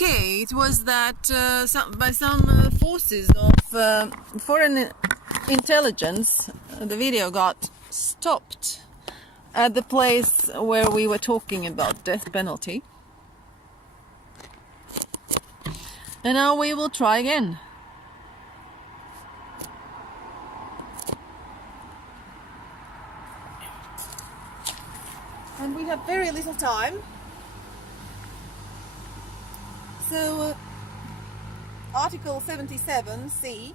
Okay, it was that by some forces of foreign intelligence, the video got stopped at the place where we were talking about death penalty. And now we will try again. And we have very little time. So, Article 77C,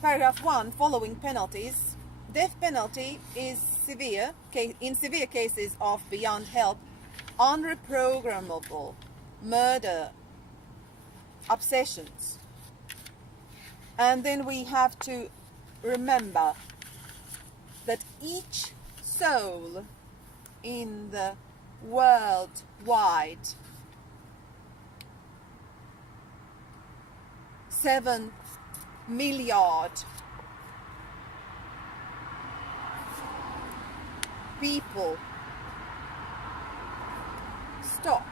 paragraph 1, following penalties. Death penalty is severe, in severe cases of beyond help, unreprogrammable murder, obsessions. And then we have to remember that each soul in the worldwide 7 million people stock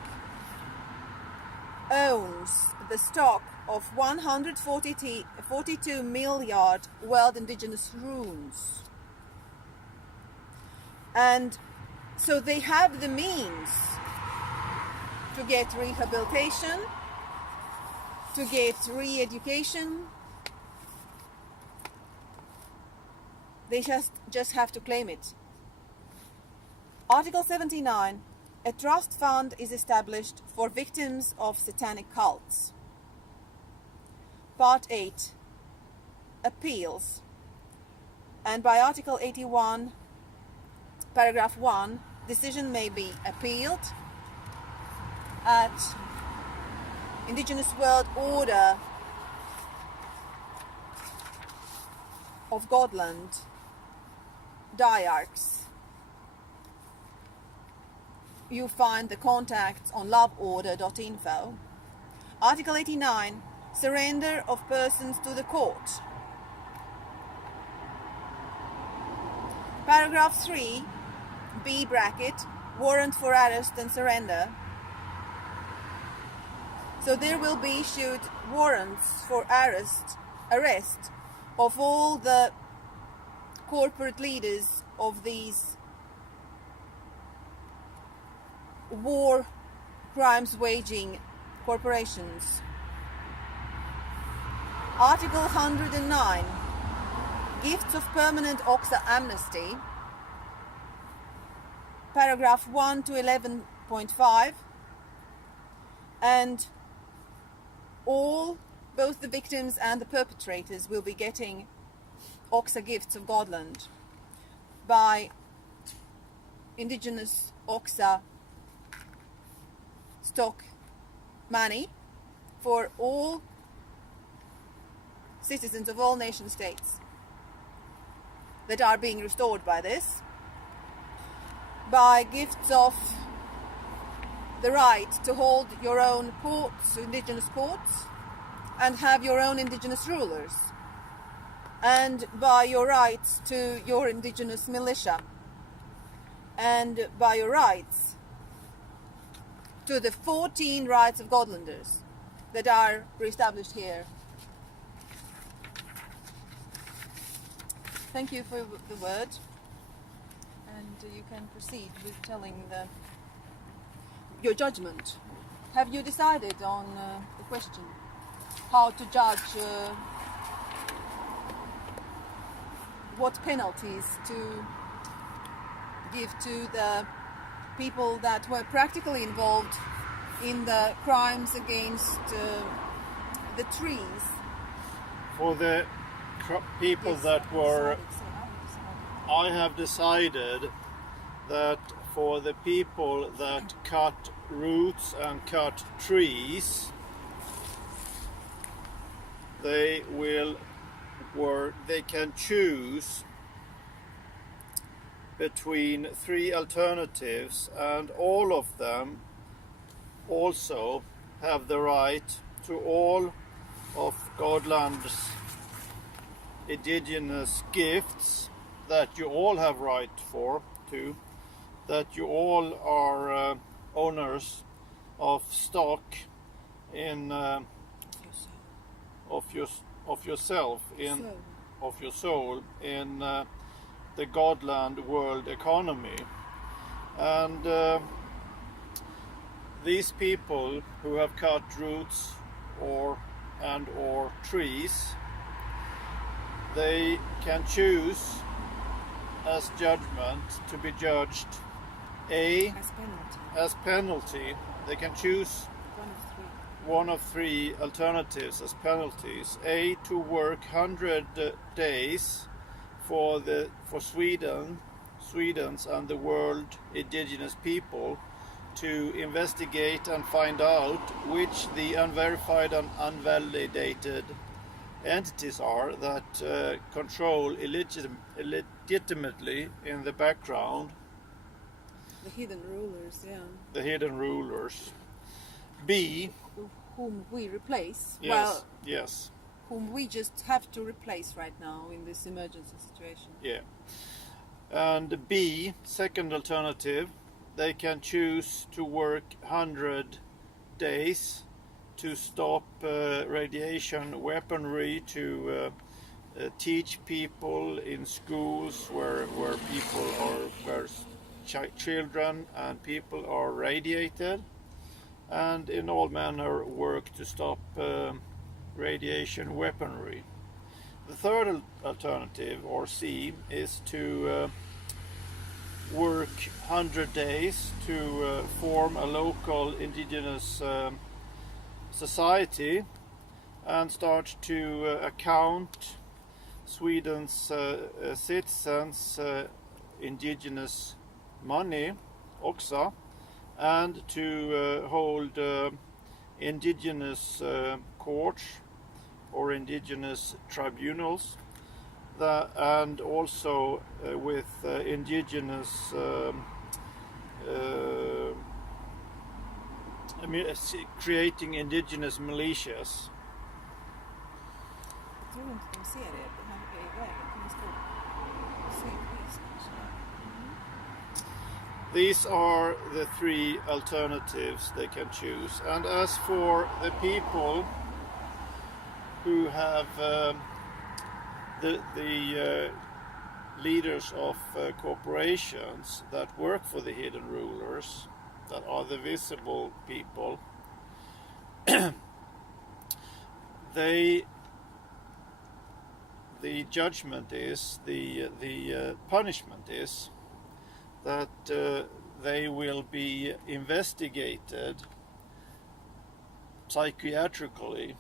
owns the stock of 142 million world indigenous runes. And so they have the means to get rehabilitation, to get re-education. They just have to claim it. Article 79, a trust fund is established for victims of satanic cults. Part 8, appeals. And by Article 81, paragraph 1, decision may be appealed at Indigenous World Order of Godland diarchs. You find the contacts on loveorder.info. Article 89, surrender of persons to the court. Paragraph 3, B bracket, warrant for arrest and surrender. So there will be issued warrants for arrest of all the corporate leaders of these war crimes waging corporations. Article 109, gifts of permanent OXA amnesty. Paragraph 1 to 11.5, and both the victims and the perpetrators will be getting OXA gifts of Godland by Indigenous OXA stock money for all citizens of all nation states that are being restored by this, by gifts of the right to hold your own courts, Indigenous courts, and have your own Indigenous rulers, and by your rights to your Indigenous militia, and by your rights to the 14 rights of Godlanders that are re-established here. Thank you for the word. And you can proceed with telling your judgment. Have you decided on the question? How to judge what penalties to give to the people that were practically involved in the crimes against the trees? For the people that were... I have decided that for the people that cut roots and cut trees, they can choose between 3 alternatives, and all of them also have the right to all of Godland's indigenous gifts that you all have right to, that you all are owners of stock in of yourself in of your soul in the Godland world economy. And these people who have cut roots or trees, they can choose as judgment to be judged as penalty. They can choose one of three alternatives as penalties. A, to work 100 days for Sweden's and the world indigenous people to investigate and find out which the unverified and unvalidated entities are that control illegitimately in the background. The hidden rulers, yeah. The hidden rulers. B, whom we replace. Yes, well, yes. Whom we just have to replace right now in this emergency situation. Yeah. And B, second alternative, they can choose to work 100 days to stop radiation weaponry, to teach people in schools where people are, where children and people are radiated, and in all manner work to stop radiation weaponry. The third alternative, or C, is to work 100 days to form a local indigenous society and start to account Sweden's citizens' indigenous money, OXA, and to hold indigenous courts or indigenous tribunals, and also with indigenous creating indigenous militias. These are the three alternatives they can choose. And as for the people who have the leaders of corporations that work for the hidden rulers, that are the visible people, the judgment is, the punishment is that they will be investigated psychiatrically.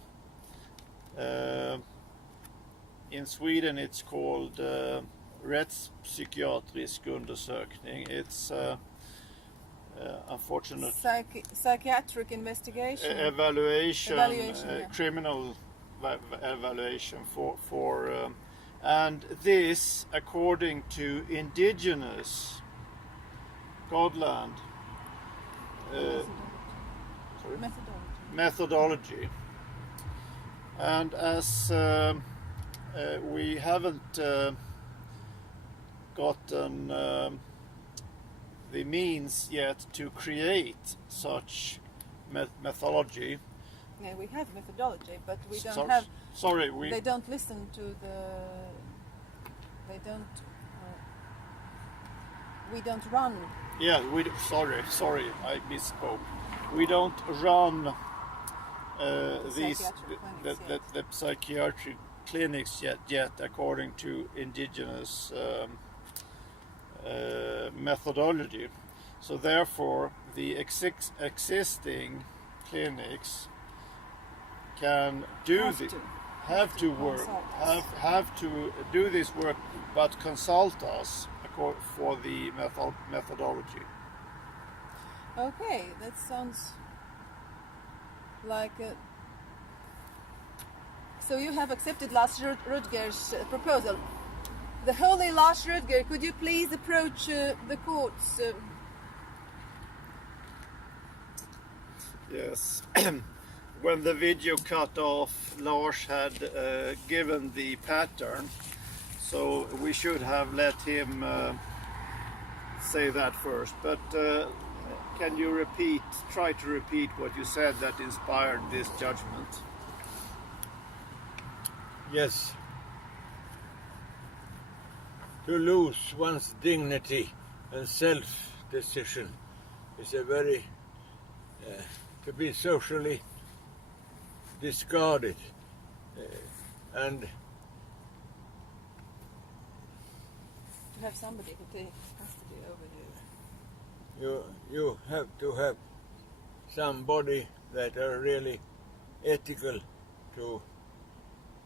In Sweden it's called rättspsykiatrisk undersökning. It's unfortunate psychiatric investigation, evaluation, yeah. Criminal evaluation for and this, according to Indigenous Godland methodology. And as we haven't gotten the means yet to create such methodology. Yeah, we have methodology, but we don't have. Sorry, they don't listen to the. They don't. We don't run. Yeah, sorry, I misspoke. We don't run the psychiatric clinics yet according to indigenous methodology. So therefore, the existing clinics can have to do this work, but consult us for the methodology. Okay, that sounds like so you have accepted Lars Rutger's proposal. The Holy Lars Rutger, could you please approach the courts? Yes. When the video cut off, Lars had given the pattern, so we should have let him say that first. But can you try to repeat what you said that inspired this judgment? Yes. To lose one's dignity and self-decision is a very, to be socially discarded, and To have somebody who takes custody over you. you have to have somebody that are really ethical to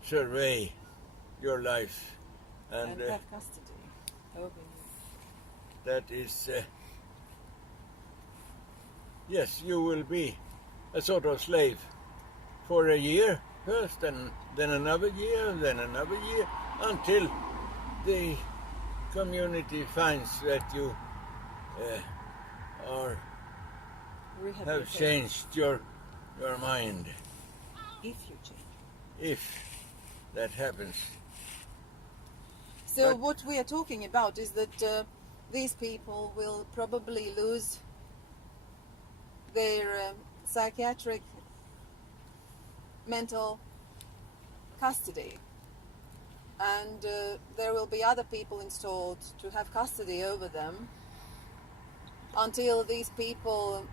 survey your life, And have custody over you. that is, yes, you will be a sort of slave for a year first, and then another year, then another year, until the community finds that you have changed your mind. If you change. If that happens. So But- what we are talking about is that these people will probably lose their psychiatric mental custody, and there will be other people installed to have custody over them until these people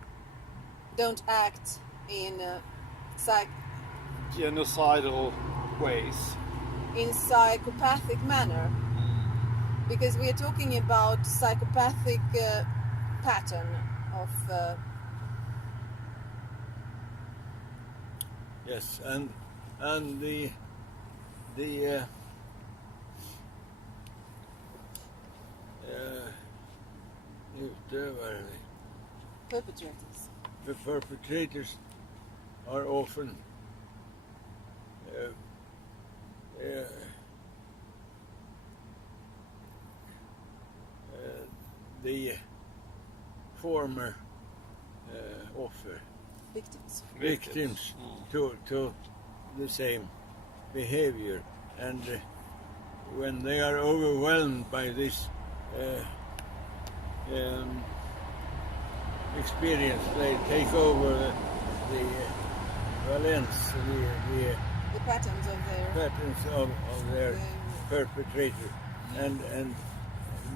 don't act in Genocidal ways. in psychopathic manner, because we are talking about psychopathic pattern of Yes, and the perpetrators. the perpetrators are often the former victims to the same behavior, and when they are overwhelmed by this experience, they take over the violence, The patterns of their patterns of their perpetrator, and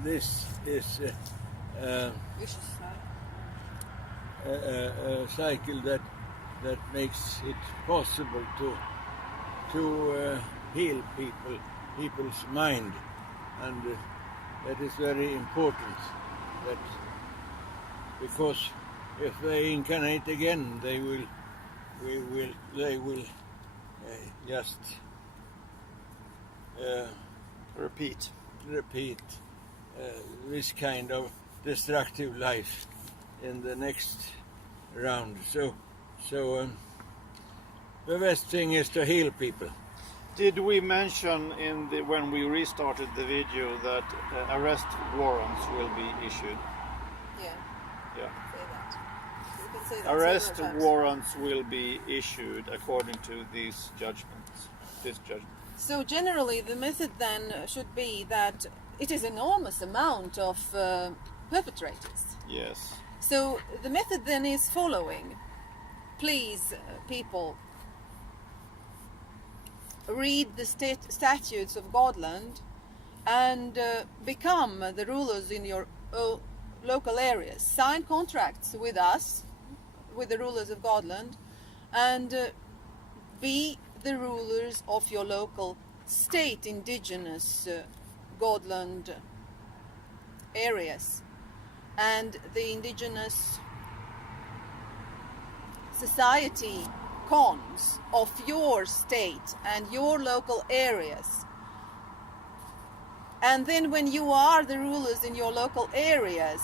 this is vicious a cycle that makes it possible to heal people's mind, and that is very important. That because if they incarnate again, they will just Repeat. this kind of destructive life in the next round. So the best thing is to heal people. Did we mention when we restarted the video that arrest warrants will be issued? Yeah, Yeah. say that. You can say that Arrest several times. warrants will be issued according to these judgments. This judgment. So generally the method then should be that it is an enormous amount of perpetrators. Yes. So the method then is following. Please, people, read the statutes of Godland and become the rulers in your local areas. Sign contracts with us, with the rulers of Godland, and be the rulers of your local state indigenous Godland areas. And the indigenous society cons of your state and your local areas. And then when you are the rulers in your local areas,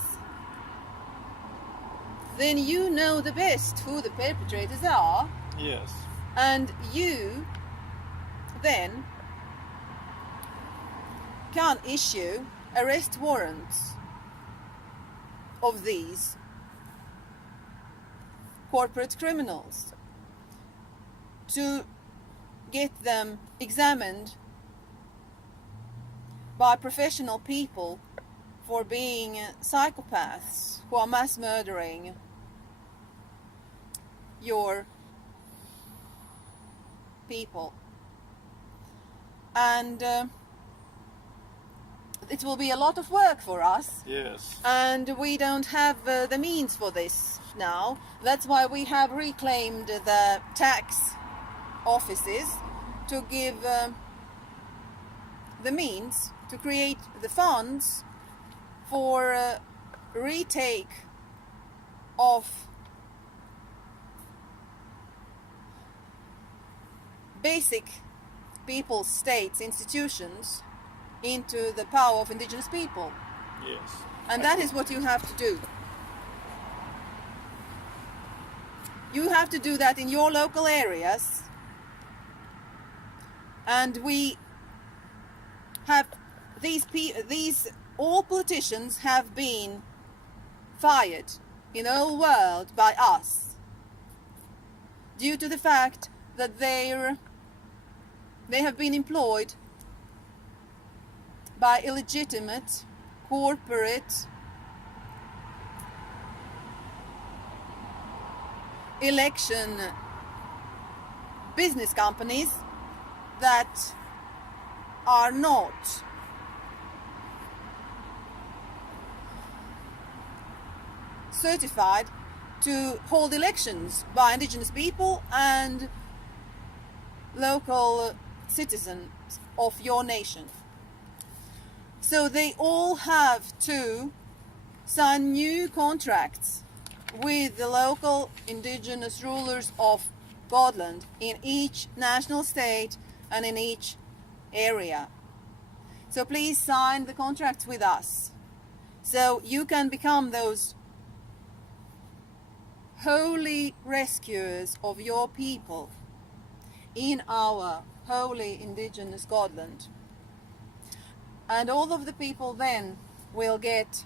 then you know the best who the perpetrators are, Yes. and you then can issue arrest warrants of these corporate criminals to get them examined by professional people for being psychopaths who are mass murdering your people. And it will be a lot of work for us. Yes. And we don't have the means for this now. That's why we have reclaimed the tax offices to give the means to create the funds for retake of basic people, states, institutions into the power of indigenous people. Yes. And that is what you have to do. You have to do that in your local areas. And we have these all politicians have been fired in the whole world by us due to the fact that they have been employed by illegitimate corporate election business companies that are not certified to hold elections by indigenous people and local citizens of your nation. So they all have to sign new contracts with the local indigenous rulers of Gotland in each national state and in each area. So please sign the contracts with us so you can become those holy rescuers of your people in our holy indigenous Gotland. And all of the people then will get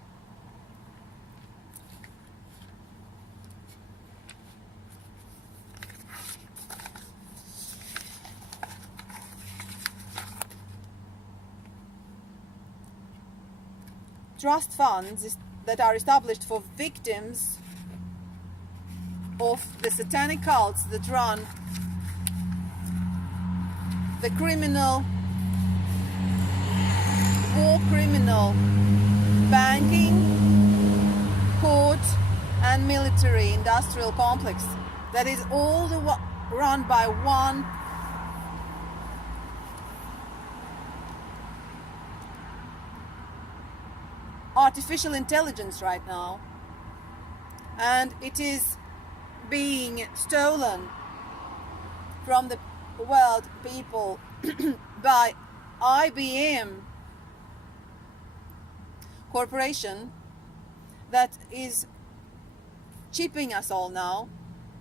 trust funds that are established for victims of the satanic cults that run the criminal, war criminal, banking, court and military industrial complex that is all run by one artificial intelligence right now, and it is being stolen from the world people by IBM corporation that is chipping us all now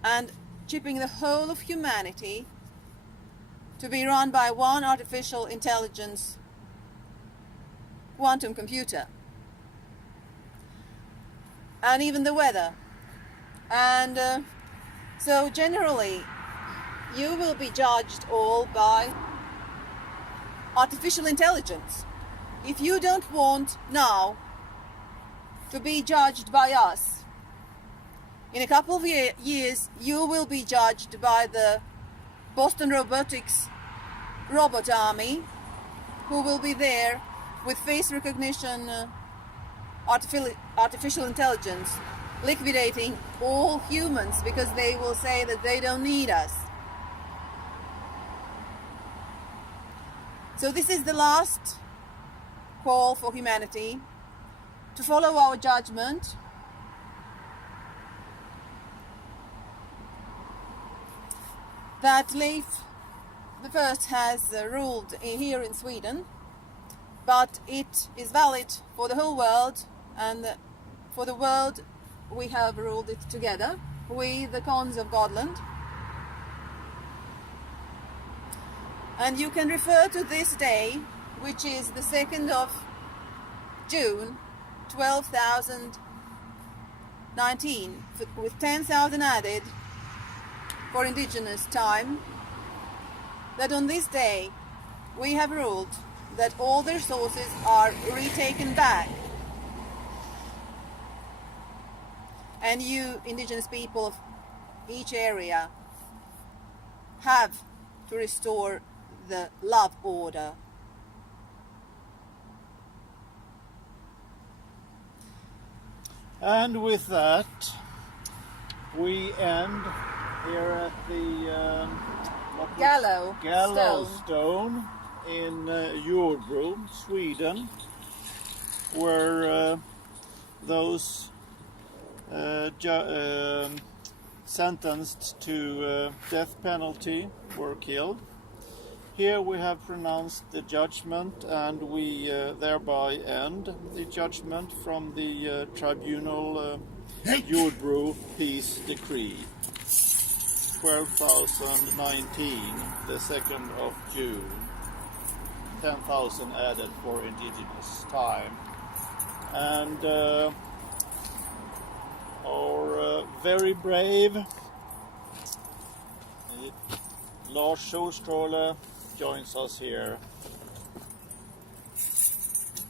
and chipping the whole of humanity to be run by one artificial intelligence quantum computer. And even the weather. And so generally you will be judged all by artificial intelligence. If you don't want now to be judged by us, in a couple of years you will be judged by the Boston Robotics robot army, who will be there with face recognition artificial intelligence, liquidating all humans because they will say that they don't need us. So this is the last call for humanity to follow our judgment, that Leif the First has ruled here in Sweden, but it is valid for the whole world, and for the world we have ruled it together, we the cons of Gotland. And you can refer to this day, which is the 2nd of June 12,019, with 10,000 added for Indigenous time, that on this day we have ruled that all their sources are retaken back. And you Indigenous people each area have to restore the love order. And with that, we end here at the Gallowstone in Jordbro, Sweden, where those sentenced to death penalty were killed. Here we have pronounced the judgment, and we thereby end the judgment from the tribunal Jordbro Peace Decree 12,019, the 2nd of June, 10,000 added for Indigenous time. And our very brave Lars Solstråle joins us here.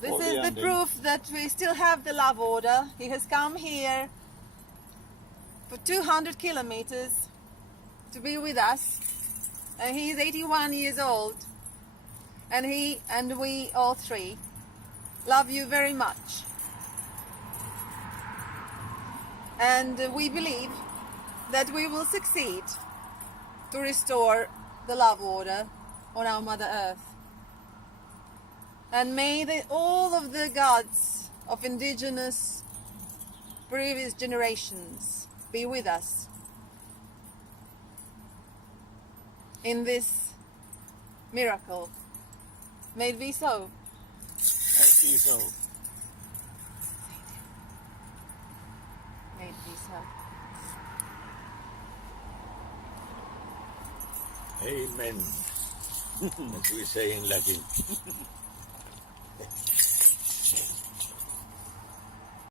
This is the proof that we still have the love order. He has come here for 200 kilometers to be with us, and he is 81 years old, and he and we all three love you very much, and we believe that we will succeed to restore the love order on our Mother Earth. And may all of the gods of Indigenous previous generations be with us in this miracle. May it be so. May it be so. May it be so. Amen, as we say in Latin.